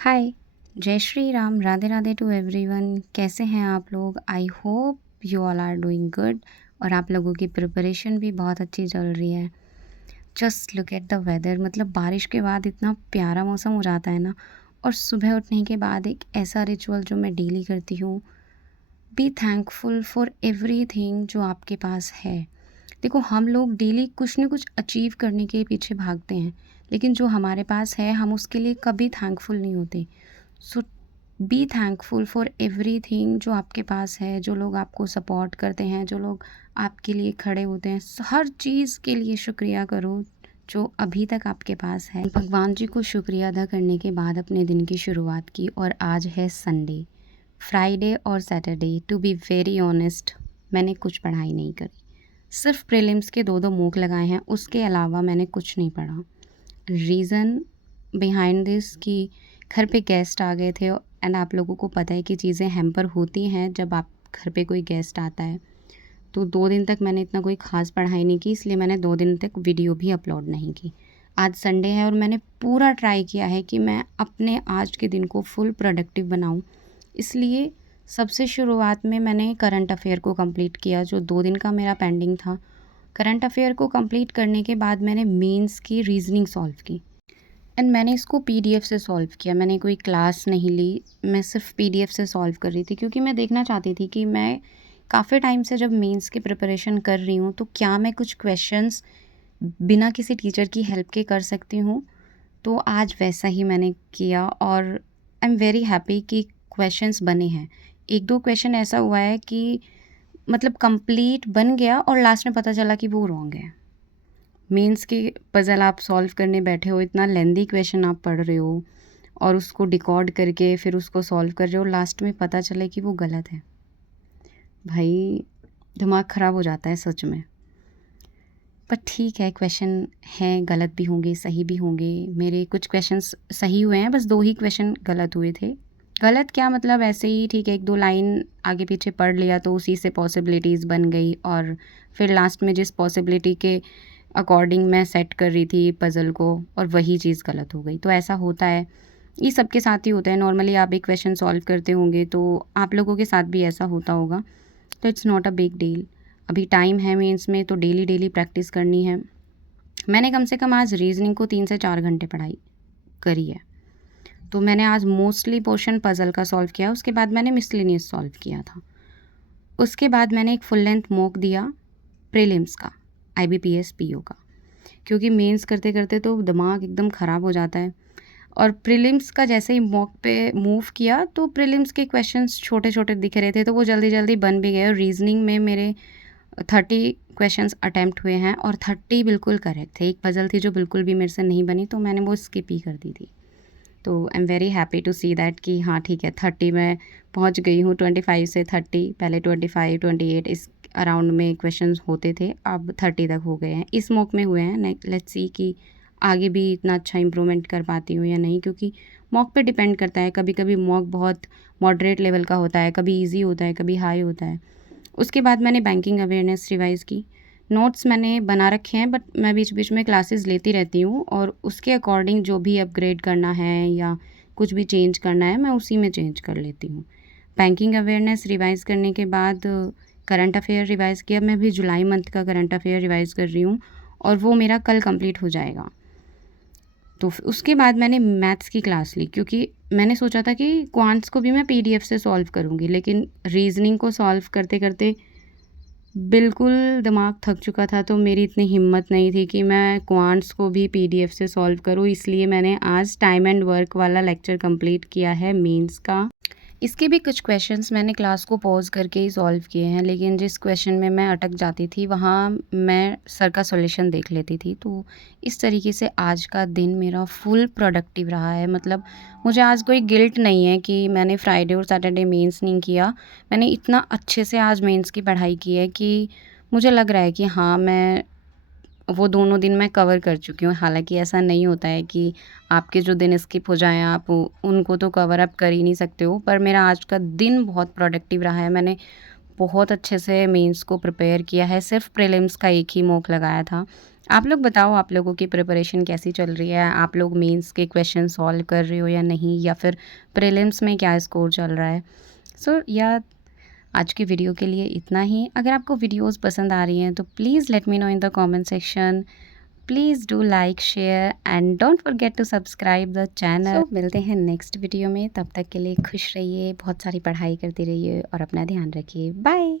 हाय, जय Shri Ram, Radhe Radhe to everyone. कैसे हैं आप लोग? I hope you all are doing good और आप लोगों की प्रिपरेशन भी बहुत अच्छी चल रही है। Just look at the weather, मतलब बारिश के बाद इतना प्यारा मौसम हो जाता है ना। और सुबह उठने के बाद एक ऐसा रिचुअल जो मैं डेली करती हूँ, बी थैंकफुल फॉर एवरीथिंग जो आपके पास है। देखो, हम लोग डेली कुछ ना कुछ अचीव करने के पीछे भागते हैं, लेकिन जो हमारे पास है हम उसके लिए कभी थैंकफुल नहीं होते। सो बी थैंकफुल फॉर एवरीथिंग जो आपके पास है, जो लोग आपको सपोर्ट करते हैं, जो लोग आपके लिए खड़े होते हैं, हर चीज़ के लिए शुक्रिया करो जो अभी तक आपके पास है। भगवान जी को शुक्रिया अदा करने के बाद अपने दिन की शुरुआत की और आज है संडे। फ्राइडे और Saturday, to be very honest, मैंने कुछ पढ़ाई नहीं करी। सिर्फ प्रीलिम्स के दो दो मूक लगाए हैं, उसके अलावा मैंने कुछ नहीं पढ़ा। रीज़न बिहाइंड दिस कि घर पे गेस्ट आ गए थे एंड आप लोगों को पता है कि चीज़ें हैम्पर होती हैं जब आप घर पे कोई गेस्ट आता है। तो 2 दिन तक मैंने इतना कोई ख़ास पढ़ाई नहीं की, इसलिए मैंने 2 दिन तक वीडियो भी अपलोड नहीं की। आज संडे है और मैंने पूरा ट्राई किया है कि मैं अपने आज के दिन को फुल प्रोडक्टिव बनाऊँ। इसलिए सबसे शुरुआत में मैंने करंट अफ़ेयर को कंप्लीट किया, जो 2 दिन का मेरा पेंडिंग था। करंट अफ़ेयर को कंप्लीट करने के बाद मैंने मेंस की रीज़निंग सॉल्व की एंड मैंने इसको पीडीएफ से सॉल्व किया। मैंने कोई क्लास नहीं ली, मैं सिर्फ पीडीएफ से सॉल्व कर रही थी क्योंकि मैं देखना चाहती थी कि मैं काफ़ी टाइम से जब मेंस की प्रिपरेशन कर रही हूँ तो क्या मैं कुछ क्वेश्चंस बिना किसी टीचर की हेल्प के कर सकती हूँ। तो आज वैसा ही मैंने किया और आई एम वेरी हैप्पी कि क्वेश्चंस बने हैं। 1-2 क्वेश्चन ऐसा हुआ है कि मतलब कंप्लीट बन गया और लास्ट में पता चला कि वो रॉन्ग है। मेंस के पज़ल आप सॉल्व करने बैठे हो, इतना लेंदी क्वेश्चन आप पढ़ रहे हो और उसको डिकोड करके फिर उसको सॉल्व कर रहे हो, लास्ट में पता चले कि वो गलत है। भाई, दिमाग ख़राब हो जाता है सच में। पर ठीक है, क्वेश्चन हैं, गलत भी होंगे, सही भी होंगे। मेरे कुछ क्वेश्चंस सही हुए हैं, बस 2 ही क्वेश्चन गलत हुए थे। गलत क्या, मतलब ऐसे ही ठीक है, 1-2 लाइन आगे पीछे पढ़ लिया तो उसी से पॉसिबिलिटीज़ बन गई और फिर लास्ट में जिस पॉसिबिलिटी के अकॉर्डिंग मैं सेट कर रही थी पज़ल को और वही चीज़ गलत हो गई। तो ऐसा होता है, ये सबके साथ ही होता है। नॉर्मली आप एक क्वेश्चन सॉल्व करते होंगे तो आप लोगों के साथ भी ऐसा होता होगा। तो it's not a big deal. अभी टाइम है मेंस में तो डेली प्रैक्टिस करनी है। मैंने कम से कम आज रीज़निंग को 3 से 4 घंटे पढ़ाई करी है। तो मैंने आज मोस्टली पोर्शन पज़ल का सॉल्व किया, उसके बाद मैंने मिसलेनियस सॉल्व किया था। उसके बाद मैंने एक फुल लेंथ मॉक दिया प्रीलिम्स का, आईबीपीएस पीओ का, क्योंकि मेंस करते-करते तो दिमाग एकदम ख़राब हो जाता है। और प्रीलिम्स का जैसे ही मॉक पे मूव किया तो प्रीलिम्स के क्वेश्चंस छोटे-छोटे दिख रहे थे, तो वो जल्दी-जल्दी बन भी गए और रीज़निंग में मेरे 30 क्वेश्चंस अटेम्प्ट हुए हैं और 30 बिल्कुल करेक्ट थे। एक पज़ल थी जो बिल्कुल भी मेरे से नहीं बनी, तो मैंने वो स्किप ही कर दी थी। तो I am very happy to see that कि हाँ ठीक है, 30 मैं पहुंच गई हूँ। 25 से 30, पहले 25, 28 इस अराउंड में क्वेश्चंस होते थे, अब 30 तक हो गए हैं, इस मॉक में हुए हैं। लेट्स सी कि आगे भी इतना अच्छा इम्प्रूवमेंट कर पाती हूँ या नहीं, क्योंकि मॉक पे डिपेंड करता है। कभी कभी मॉक बहुत मॉडरेट लेवल का होता है, कभी ईजी होता है, कभी हाई होता है। उसके बाद मैंने बैंकिंग अवेयरनेस रिवाइज़ की। नोट्स मैंने बना रखे हैं, बट मैं बीच बीच में क्लासेस लेती रहती हूँ और उसके अकॉर्डिंग जो भी अपग्रेड करना है या कुछ भी चेंज करना है मैं उसी में चेंज कर लेती हूँ। बैंकिंग अवेयरनेस रिवाइज़ करने के बाद करंट अफेयर रिवाइज़ किया। मैं भी जुलाई मंथ का करंट अफेयर रिवाइज़ कर रही हूँ और वो मेरा कल कंप्लीट हो जाएगा। तो उसके बाद मैंने मैथ्स की क्लास ली, क्योंकि मैंने सोचा था कि क्वांट्स को भी मैं पीडीएफ से सॉल्व करूँगी, लेकिन रीजनिंग को सॉल्व करते करते बिल्कुल दिमाग थक चुका था, तो मेरी इतनी हिम्मत नहीं थी कि मैं क्वांट्स को भी पीडीएफ से सॉल्व करूँ। इसलिए मैंने आज टाइम एंड वर्क वाला लेक्चर कंप्लीट किया है मेंस का। इसके भी कुछ क्वेश्चंस मैंने क्लास को पॉज़ करके ही सॉल्व किए हैं, लेकिन जिस क्वेश्चन में मैं अटक जाती थी वहाँ मैं सर का सॉल्यूशन देख लेती थी। तो इस तरीके से आज का दिन मेरा फुल प्रोडक्टिव रहा है। मतलब मुझे आज कोई गिल्ट नहीं है कि मैंने फ्राइडे और सैटरडे मेंस नहीं किया। मैंने इतना अच्छे से आज मेंस की पढ़ाई की है कि मुझे लग रहा है कि हाँ, मैं वो दोनों दिन मैं कवर कर चुकी हूँ। हालाँकि ऐसा नहीं होता है कि आपके जो दिन स्किप हो जाएँ, आप उनको तो कवर अप कर ही नहीं सकते हो। पर मेरा आज का दिन बहुत प्रोडक्टिव रहा है। मैंने बहुत अच्छे से मेंस को प्रिपेयर किया है, सिर्फ प्रीलिम्स का एक ही मॉक लगाया था। आप लोग बताओ, आप लोगों की प्रिपरेशन कैसी चल रही है? आप लोग मेंस के क्वेश्चन सॉल्व कर रहे हो या नहीं, या फिर प्रीलिम्स में क्या स्कोर चल रहा है? सो या आज की वीडियो के लिए इतना ही। अगर आपको वीडियोस पसंद आ रही हैं तो please let me know in the comment section. Please do like, share and don't forget to subscribe the channel. मिलते हैं नेक्स्ट वीडियो में, तब तक के लिए खुश रहिए, बहुत सारी पढ़ाई करते रहिए और अपना ध्यान रखिए। बाय।